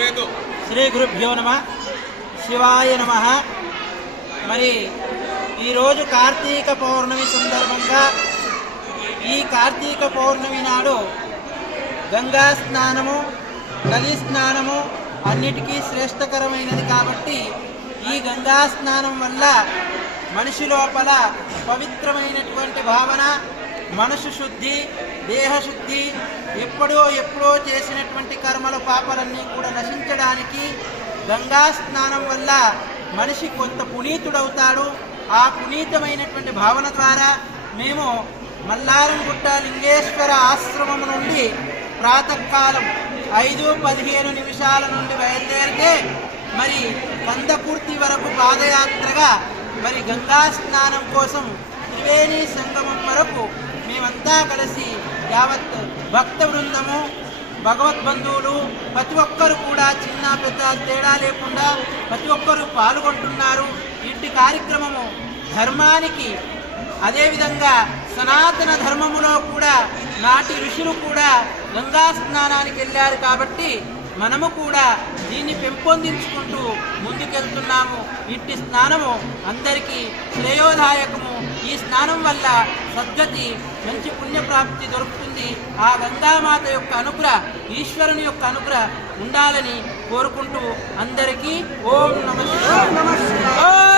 చెప్- శ్రీ గురుభ్యో నమ శివాయ నమ. మరి ఈరోజు కార్తీక పౌర్ణమి సందర్భంగా ఈ కార్తీక పౌర్ణమి నాడు గంగా స్నానము నదీ స్నానము అన్నిటికీ శ్రేష్టకరమైనది కాబట్టి ఈ గంగా స్నానం వల్ల మనిషి లోపల పవిత్రమైనటువంటి భావన మనసు శుద్ధి దేహశుద్ధి ఎప్పుడో ఎప్పుడో చేసినటువంటి కర్మల పాపలన్నీ కూడా నశించడానికి గంగా స్నానం వల్ల మనిషి కొంత పునీతుడవుతాడు. ఆ పునీతమైనటువంటి భావన ద్వారా మేము మల్లారంగుట్ట లింగేశ్వర ఆశ్రమం నుండి ప్రాతకాలం ఐదు పదిహేను నిమిషాల నుండి బయలుదేరితే మరి కందపూర్తి వరకు పాదయాత్రగా మరి గంగా స్నానం కోసం త్రివేణి సంగమం వరకు అంతా కలిసి యావత్ భక్త బృందము భగవద్బంధువులు ప్రతి ఒక్కరు కూడా చిన్న పెద్ద తేడా లేకుండా ప్రతి ఒక్కరు పాల్గొంటున్నారు. ఇంటి కార్యక్రమము ధర్మానికి అదేవిధంగా సనాతన ధర్మములో కూడా నాటి ఋషులు కూడా గంగా స్నానానికి వెళ్ళారు కాబట్టి మనము కూడా దీన్ని పెంపొందించుకుంటూ ముందుకెళ్తున్నాము. ఇట్టి స్నానము అందరికీ శ్రేయోదాయకము. ఈ స్నానం వల్ల సద్గతి మంచి పుణ్యప్రాప్తి దొరుకుతుంది ఆ గంగామాత యొక్క అనుగ్రహ ఈశ్వరుని యొక్క అనుగ్రహ ఉండాలని కోరుకుంటూ అందరికీ ఓం నమ శివాయ. Her her